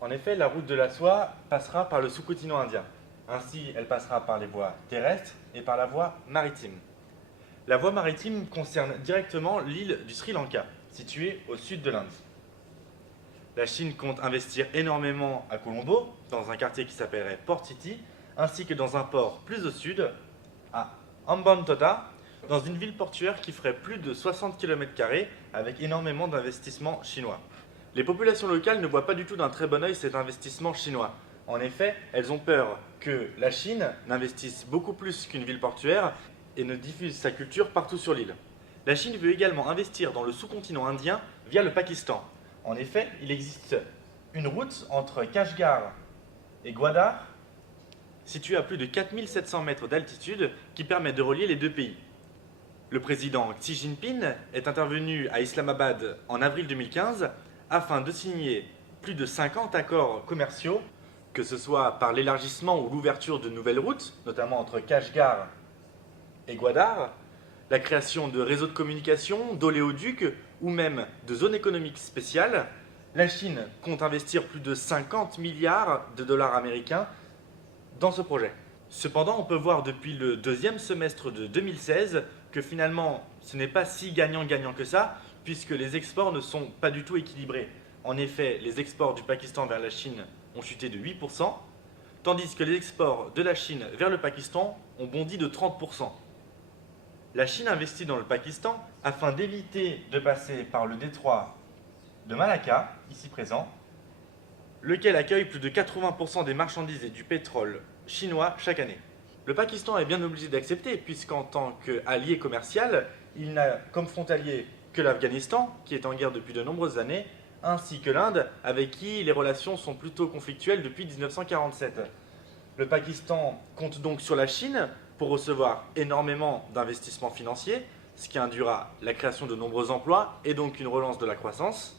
En effet, la route de la soie passera par le sous-continent indien. Ainsi, elle passera par les voies terrestres et par la voie maritime. La voie maritime concerne directement l'île du Sri Lanka, située au sud de l'Inde. La Chine compte investir énormément à Colombo, dans un quartier qui s'appellerait Port City, ainsi que dans un port plus au sud, à Hambantota, dans une ville portuaire qui ferait plus de 60 km² avec énormément d'investissements chinois. Les populations locales ne voient pas du tout d'un très bon œil cet investissement chinois. En effet, elles ont peur que la Chine n'investisse beaucoup plus qu'une ville portuaire et ne diffuse sa culture partout sur l'île. La Chine veut également investir dans le sous-continent indien via le Pakistan. En effet, il existe une route entre Kashgar et Gwadar, située à plus de 4700 mètres d'altitude, qui permet de relier les deux pays. Le président Xi Jinping est intervenu à Islamabad en avril 2015 afin de signer plus de 50 accords commerciaux, que ce soit par l'élargissement ou l'ouverture de nouvelles routes, notamment entre Kashgar et Gwadar, la création de réseaux de communication, d'oléoducs ou même de zones économiques spéciales. La Chine compte investir plus de 50 milliards de dollars américains dans ce projet. Cependant, on peut voir depuis le deuxième semestre de 2016 que finalement, ce n'est pas si gagnant-gagnant que ça, puisque les exports ne sont pas du tout équilibrés. En effet, les exports du Pakistan vers la Chine ont chuté de 8%, tandis que les exports de la Chine vers le Pakistan ont bondi de 30%. La Chine investit dans le Pakistan afin d'éviter de passer par le détroit de Malacca, ici présent, lequel accueille plus de 80% des marchandises et du pétrole chinois chaque année. Le Pakistan est bien obligé d'accepter, puisqu'en tant qu'allié commercial, il n'a comme frontalier que l'Afghanistan, qui est en guerre depuis de nombreuses années, ainsi que l'Inde, avec qui les relations sont plutôt conflictuelles depuis 1947. Le Pakistan compte donc sur la Chine pour recevoir énormément d'investissements financiers, ce qui induira la création de nombreux emplois et donc une relance de la croissance.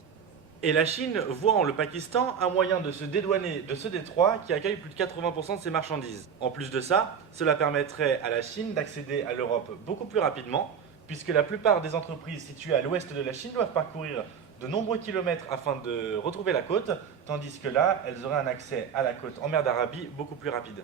Et la Chine voit en le Pakistan un moyen de se dédouaner de ce détroit qui accueille plus de 80% de ses marchandises. En plus de ça, cela permettrait à la Chine d'accéder à l'Europe beaucoup plus rapidement, puisque la plupart des entreprises situées à l'ouest de la Chine doivent parcourir de nombreux kilomètres afin de retrouver la côte, tandis que là, elles auraient un accès à la côte en mer d'Arabie beaucoup plus rapide.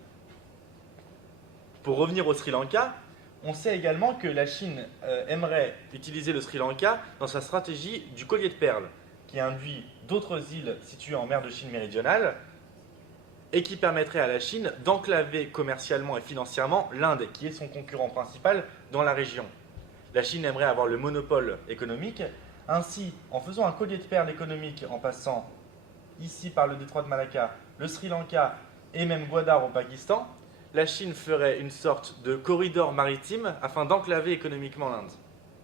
Pour revenir au Sri Lanka, on sait également que la Chine aimerait utiliser le Sri Lanka dans sa stratégie du collier de perles, qui induit d'autres îles situées en mer de Chine méridionale et qui permettrait à la Chine d'enclaver commercialement et financièrement l'Inde, qui est son concurrent principal dans la région. La Chine aimerait avoir le monopole économique. Ainsi, en faisant un collier de perles économique en passant ici par le détroit de Malacca, le Sri Lanka et même Gwadar au Pakistan, la Chine ferait une sorte de corridor maritime afin d'enclaver économiquement l'Inde.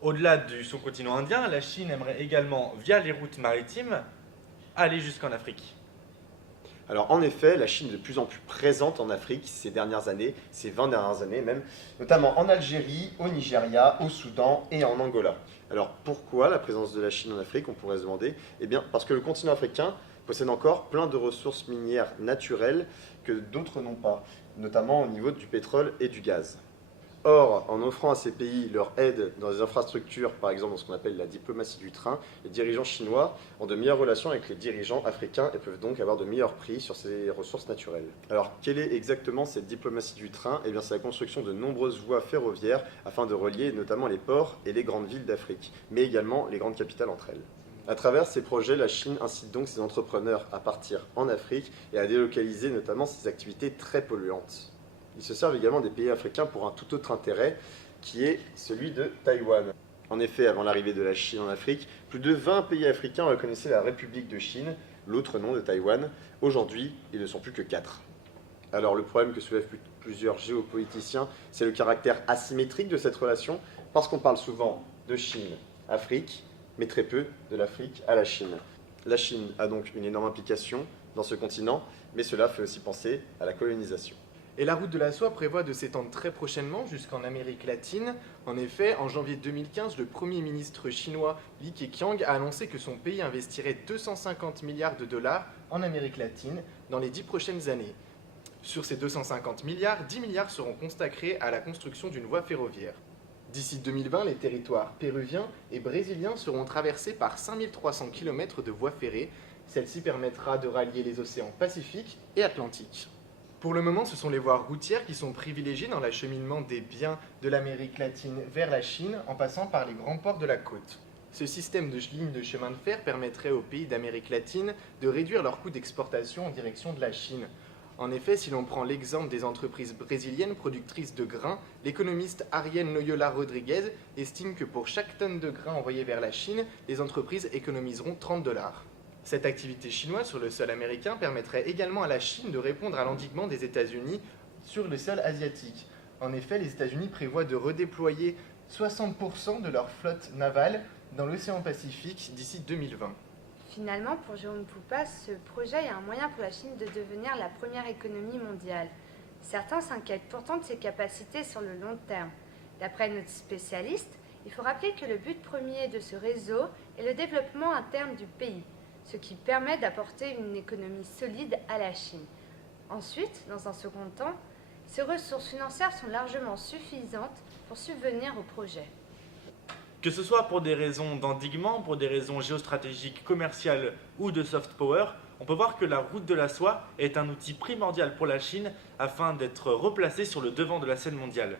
Au-delà du sous-continent indien, la Chine aimerait également, via les routes maritimes, aller jusqu'en Afrique. Alors en effet, la Chine est de plus en plus présente en Afrique ces dernières années, ces 20 dernières années même, notamment en Algérie, au Nigeria, au Soudan et en Angola. Alors pourquoi la présence de la Chine en Afrique, on pourrait se demander? Eh bien parce que le continent africain possède encore plein de ressources minières naturelles que d'autres n'ont pas, notamment au niveau du pétrole et du gaz. Or, en offrant à ces pays leur aide dans les infrastructures, par exemple dans ce qu'on appelle la diplomatie du train, les dirigeants chinois ont de meilleures relations avec les dirigeants africains et peuvent donc avoir de meilleurs prix sur ces ressources naturelles. Alors, quelle est exactement cette diplomatie du train? Eh bien, c'est la construction de nombreuses voies ferroviaires afin de relier notamment les ports et les grandes villes d'Afrique, mais également les grandes capitales entre elles. À travers ces projets, la Chine incite donc ses entrepreneurs à partir en Afrique et à délocaliser notamment ses activités très polluantes. Ils se servent également des pays africains pour un tout autre intérêt, qui est celui de Taïwan. En effet, avant l'arrivée de la Chine en Afrique, plus de 20 pays africains reconnaissaient la République de Chine, l'autre nom de Taïwan. Aujourd'hui, ils ne sont plus que 4. Alors le problème que soulèvent plusieurs géopoliticiens, c'est le caractère asymétrique de cette relation, parce qu'on parle souvent de Chine-Afrique, mais très peu de l'Afrique à la Chine. La Chine a donc une énorme implication dans ce continent, mais cela fait aussi penser à la colonisation. Et la route de la soie prévoit de s'étendre très prochainement jusqu'en Amérique latine. En effet, en janvier 2015, le Premier ministre chinois Li Keqiang a annoncé que son pays investirait 250 milliards de dollars en Amérique latine dans les 10 prochaines années. Sur ces 250 milliards, 10 milliards seront consacrés à la construction d'une voie ferroviaire. D'ici 2020, les territoires péruviens et brésiliens seront traversés par 5300 km de voies ferrées Celle-ci permettra de rallier les océans Pacifique et Atlantique. Pour le moment, ce sont les voies routières qui sont privilégiées dans l'acheminement des biens de l'Amérique latine vers la Chine en passant par les grands ports de la côte. Ce système de lignes de chemin de fer permettrait aux pays d'Amérique latine de réduire leurs coûts d'exportation en direction de la Chine. En effet, si l'on prend l'exemple des entreprises brésiliennes productrices de grains, l'économiste Ariel Noyola Rodriguez estime que pour chaque tonne de grains envoyée vers la Chine, les entreprises économiseront 30 $. Cette activité chinoise sur le sol américain permettrait également à la Chine de répondre à l'endiguement des États-Unis sur le sol asiatique. En effet, les États-Unis prévoient de redéployer 60% de leur flotte navale dans l'océan Pacifique d'ici 2020. Finalement, pour Jérôme Poupas, ce projet est un moyen pour la Chine de devenir la première économie mondiale. Certains s'inquiètent pourtant de ses capacités sur le long terme. D'après notre spécialiste, il faut rappeler que le but premier de ce réseau est le développement interne du pays, ce qui permet d'apporter une économie solide à la Chine. Ensuite, dans un second temps, ces ressources financières sont largement suffisantes pour subvenir au projet. Que ce soit pour des raisons d'endiguement, pour des raisons géostratégiques, commerciales ou de soft power, on peut voir que la route de la soie est un outil primordial pour la Chine afin d'être replacée sur le devant de la scène mondiale.